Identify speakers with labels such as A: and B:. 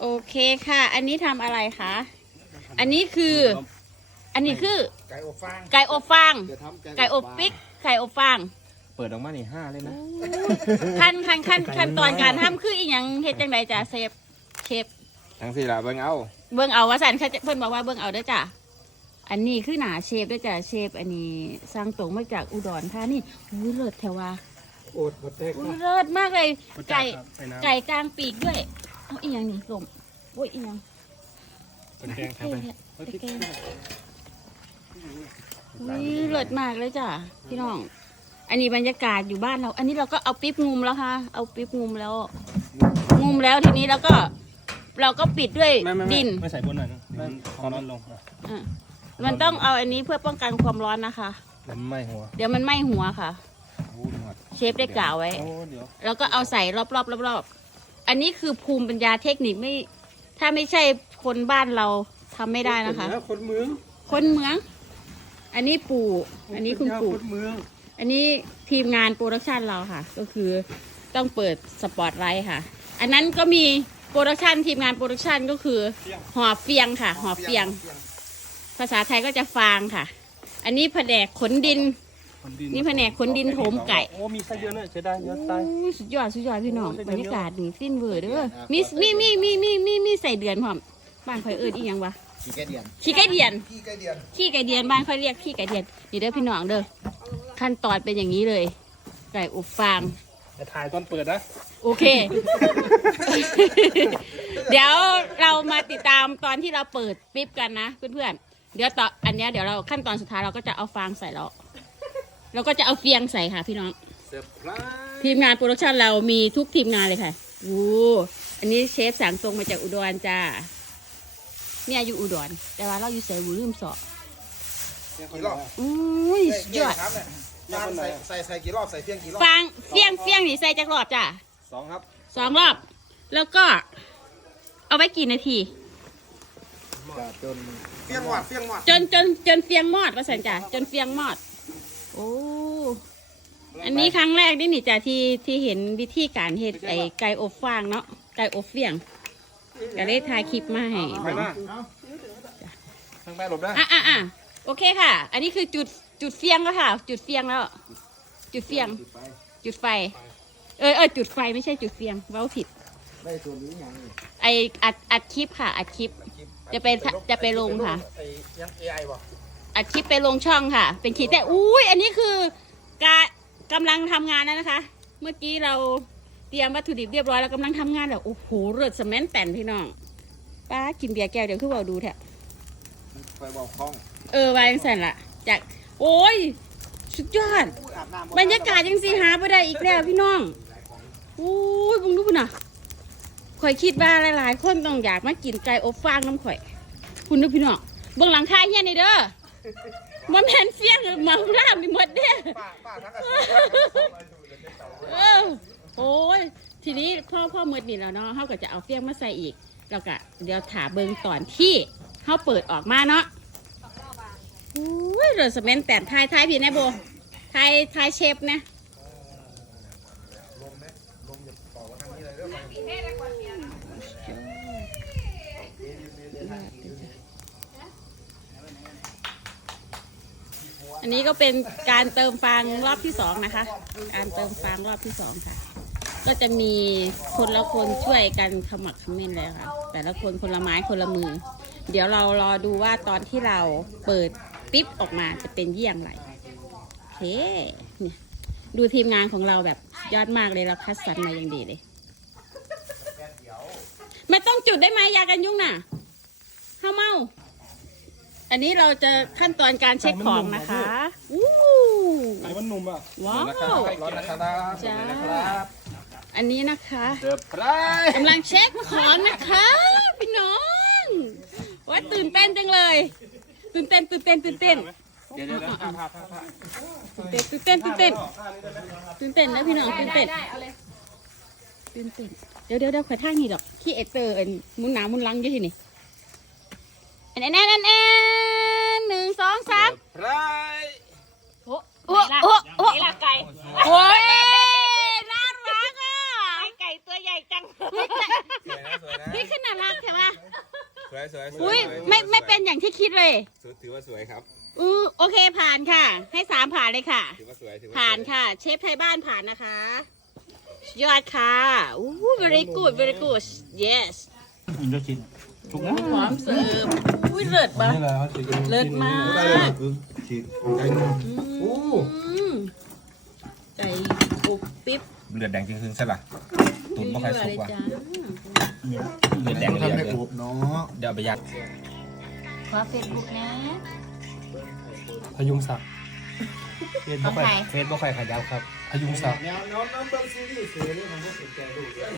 A: โอเคค่ะ อันนี้ทำอะไรคะ อันนี้คือ อันนี้คือ
B: ไก่อบฟาง
A: ไก่อบฟาง
B: จะทำ
A: ไก่อบปิ๊กไก่อบฟาง
C: เปิดออกมานี่ห้าเลยนะ
A: ขั้นขั้นขั้นขั้นตอนการทำคืออีหยังเฮ็ดจังไดจ้ะเซฟเชฟ
C: ทั้งสี่ละเบิ่งเอา
A: เบิ่งเอาว่าสันเขาจะเพิ่นบอกว่าเบิ่งเอาเด้อจ้ะ อันนี้คือหนาเชฟเด้อจ้ะเชฟอันนี้สร้างตรงมาจากอุดรธานีอุ้ยเลิศแถวว่า
B: โอดบดแตก
A: อุ้ยเลิศมากเลย ไก่
C: ไปน้ำ
A: ไก่กลางปีกด้วย เอาอีหยังนี่ลมโอ้ยอีหยัง
C: เป็นแกงครับ
A: เท่
C: ไป
A: แท้แกงอุ้ยเลิศมากเลยจ้ะพี่น้อง อันนี้บรรยากาศอยู่บ้านเรา อันนี้เราก็เอาปิ๊บงุมแล้วค่ะ เอาปิ๊บงุมแล้ว งุมแล้วทีนี้เราก็เราก็ปิดด้วย
C: ไม่ไม่ไม่
A: ดิน
C: ไม่ใส่บนหน่อยนะเดี๋ยวมันความร้อนลงอะ
A: อะมันต้องเอาอันนี้เพื่อป้องกันความร้อนนะคะ
C: เดี๋ยวมันไหม้หัว
A: เดี๋ยวมันไหม้หัวค่ะ
C: โอ้หนวด
A: เชฟได้กล่าวไว้
C: โอ้เดี๋ยว
A: แล้วก็เอาใส่รอบๆรอบๆ อันนี้คือภูมิปัญญาเทคนิคไม่ ถ้าไม่ใช่คนบ้านเราทำไม่ได้นะคะ
B: คนเมือง
A: คนเมือง อันนี้ปู่ อันนี้คุณปู่
B: คนเมือง
A: อันนี้ทีมงานโปรดักชันเราค่ะ ก็คือต้องเปิดสปอตไลท์ค่ะ อันนั้นก็มีโปรดักชันทีมงานโปรดักชันก็คือหอเฟียงค่ะ หอเฟียง ภาษาไทยก็จะฟางค่ะ อันนี้แผนกขนดิน นี่แผนกขนดินโถมไก่
C: โอ้มีไส้เยอะเลยใช้ได้เยอะตาย
A: โอ้ยสุดยอดสุดยอดพี่น้องบรรยากาศนี่สิ้นเวอร์เด้อมีมีมีมีมีมีมีใส่เดือนพร้อมบ้านคอยเอิดอีหยังวะ
B: ขี้ไก่เดียน
A: ขี้ไก่เดียน
B: ขี้ไก่เดียน
A: ขี้ไก่เดียนบ้านคอยเรียกขี้ไก่เดียนนี่เด้อพี่น้องเด้อขั้นตอนเป็นอย่างนี้เลย ไก่อบฟาง
C: จะถ่ายตอนเปิดนะ
A: โอเค เดี๋ยวเรามาติดตามตอนที่เราเปิดปิ๊บกันนะเพื่อนๆเดี๋ยวต่ออันเนี้ยเดี๋ยวเราขั้นตอนสุดท้ายเราก็จะเอาฟางใส่แล้ว เราก็จะเอาเฟียงใส่ค่ะพี่น้อง
B: เซอร์ไพรส์
A: ทีมงานโปรดักชันเรามีทุกทีมงานเลยค่ะโอ้อันนี้เชฟสั่งตรงมาจากอุดรจ้าเนี่ยอยู่อุดร แต่ว่าเราอยู่ใส่บุลืมสอบ
B: กี่รอบ
A: อุ้ยสุดยอด
B: ครับเนี่ยฟางใส่ใส่ใส่กี่รอบใส่เพียงกี่รอบ
A: ฟางเฟียงเฟียงนี่ใส่จากรอบจ้า
C: สองครับ
A: สองรอบ แล้วก็ เอาไว้กี่นาที
B: จนเฟียงหวดเฟียงหวด
A: จนจนจนเฟียงมอดว่าสันจ้ะจนเฟียงมอด โอ้อันนี้ครั้งแรกนี่นี่จ้ะที่ที่เห็นวิธีการเฮ็ดไอ้ไก่อบฟางเนาะไก่อบเฟียงก็ได้ถ่ายคลิปมาให้
C: ไปหน้าทางแม่หลบได้
A: อะอะอะโอเคค่ะ อันนี้คือจุดจุดเฟียงแล้วค่ะ จุดเฟียงแล้ว จุดเฟียง
B: ไป
A: จุดไฟ เออเออจุดไฟไม่ใช่จุดเฟียงเว้าผิด
B: ได้ส่วนนี้ยังนี่
A: ไออัดอัดคลิปค่ะ อัดคลิป จะไปจะไปลงค่ะ
B: ไอ้ยัง AI บ่
A: อัดคลิปไปลงช่องค่ะ เป็นคลิปแต่อุ้ยอันนี้คือการกำลังทำงานแล้วนะคะ เมื่อกี้เราเตรียมวัตถุดิบเรียบร้อยแล้วกำลังทำงานแล้วโอ้โหเลือดสแมนแต่นพี่น้องป้ากินเบียร์แก้วเดี๋ยวคือเราดูแท้
B: ไฟบอกคล้อง
A: เออวาจังสันละจากโอ้ยสุดยอด
B: อาบน้ำ
A: บรรยากาศยังสีหาไปได้อีกแล้วพี่น้องอุ้ยเบุงดูพุ่นน่ะข่อยคิดว่าหลายๆ คนต้องอยากมากินไก่อบฟางน้ำข่อย คุณดูพี่น้องเบื้องหลังคาเฮียนี่เด้อ มันแผ่นเฟี้ยงหมาล่ามมีหมดเด้อ
B: ป้าป้าทั้งกระ
A: เออโอ้ยทีนี้พ่อพ่อมืดนี่แล้วเนาะเขาก็จะเอาเฟี้ยงมาใส่อีกแล้วก็เดี๋ยวถาเบิงตอนที่เขาเปิดออกมาเนาะโอ้ยเรือสเมนแต่ทายทายพี่แน่โบทายทายเชฟนะ
B: ลมเนี่ยลมอย่าต่อมาทางนี้เลยเด้อไป
A: อันนี้ก็เป็นการเติมฟางรอบที่สองนะคะ การเติมฟางรอบที่สองค่ะ ก็จะมีคนละคนช่วยกันขมักขม้นเลยค่ะ แต่ละคนคนละไม้คนละมือ เดี๋ยวเรารอดูว่าตอนที่เราเปิดปิ๊บออกมาจะเป็นเยี่ยงไรโอเคเนี่ยดูทีมงานของเราแบบยอดมากเลยเราคัดสรรมาอย่างดีเลย ไม่ต้องจุดได้ไหมยากันยุ่งน่ะข้าวเมา อันนี้เราจะขั้นตอนการเช็คของนะคะอู้
C: ไก่มันนุ่มอะ
A: ว้าว
C: ร้อนนะครับ
A: จ้า
C: นะครับ
A: อันนี้นะคะ
C: เดือบไร
A: กำลังเช็คของนะคะพี่น้องว่าตื่นเต้นจังเลย ตื่นเต้นตื่นเต้นตื่นเต้น
C: เดี๋ยวเดี๋ยวผ้าผ้าผ้าผ้า
A: ตื่นเต้นตื่นเต้นตื่นเต้นตื่นเต้นนะพี่น้องตื่นเต้นตื่นเต้นเดี๋ยวเดี๋ยวเดี๋ยวขอท่างนี่ดอกขี้เอเตอร์อันมุนหนามุนหลังอยู่ที่นี่อั นแอนแอนแอนแอนหนึ่งสองสาม
C: ไร
A: โอ้โอ้โอ้โอ้ไก่โอ้ยน่ารักอะไก่ตัวใหญ่จังเฮ้ยแต่
B: สวยนะสวยนะ
A: เฮ้ยขนาดรักใช่ไหม
B: สวยสวย
A: อุ้ยไม่ไม่เป็นอย่างที่คิดเลย
B: ถือว่าสวยครับ
A: อือโอเคผ่านค่ะ ให้สามผ่านเลยค่ะ
B: ถือว่าสวยถือว่า
A: ผ่านค่ะ เชฟไทยบ้านผ่านนะคะสุดยอดค่ะอู้ very good very good yes
C: มันจะกินถูกนะ
A: พร้อมเสิร์ฟ อุ้ยเลิศปะ
C: นี่แหละเขาจะกิน
A: เลิศมาก
B: คือฉีดใจนุ่ม
A: อืมใจปุบปิ๊บ
B: เลือดแดงจริงๆใช่ป่ะตุ๋นบ่ค่อยสุกว่ะ
A: จ้า
B: เลือดแดง
D: ทำให้
B: เย
D: คร
B: อะ
D: บเนาะ
B: เดี๋ยวเอาไปยัด
A: ขอเฟซบุ๊กนะ
C: พยุงศักดิ์
A: เฟซบ่ค่อย
C: เฟซบ่ค่อยขยับครับ พยุงศักดิ์
D: แนวน้องน้องเบิ้งซีรีส์เสือเรื่องของพวกสนใจดู